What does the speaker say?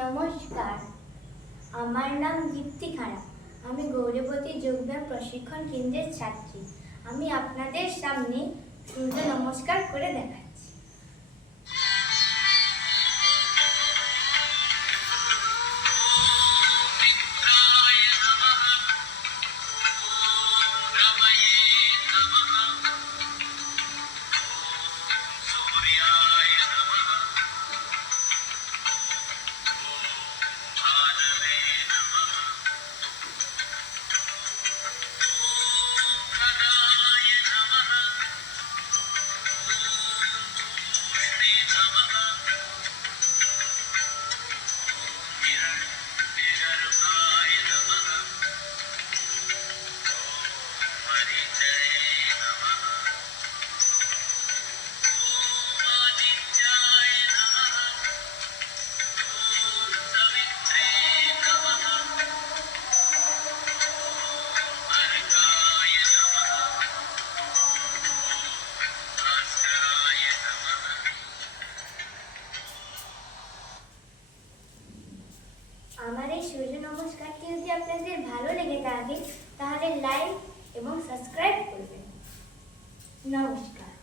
নমস্কার, আমার নাম দীপ্তি খাড়া। আমি গৌরবতী যোগব্যায়াম প্রশিক্ষণ কেন্দ্রের ছাত্রী। আমি আপনাদের সামনে সূর্য নমস্কার করে দেখাচ্ছি। আমার এই সূর্য নমস্কারটি যদি আপনাদের ভালো লেগে থাকে তাহলে লাইক এবং সাবস্ক্রাইব করবেন। নমস্কার।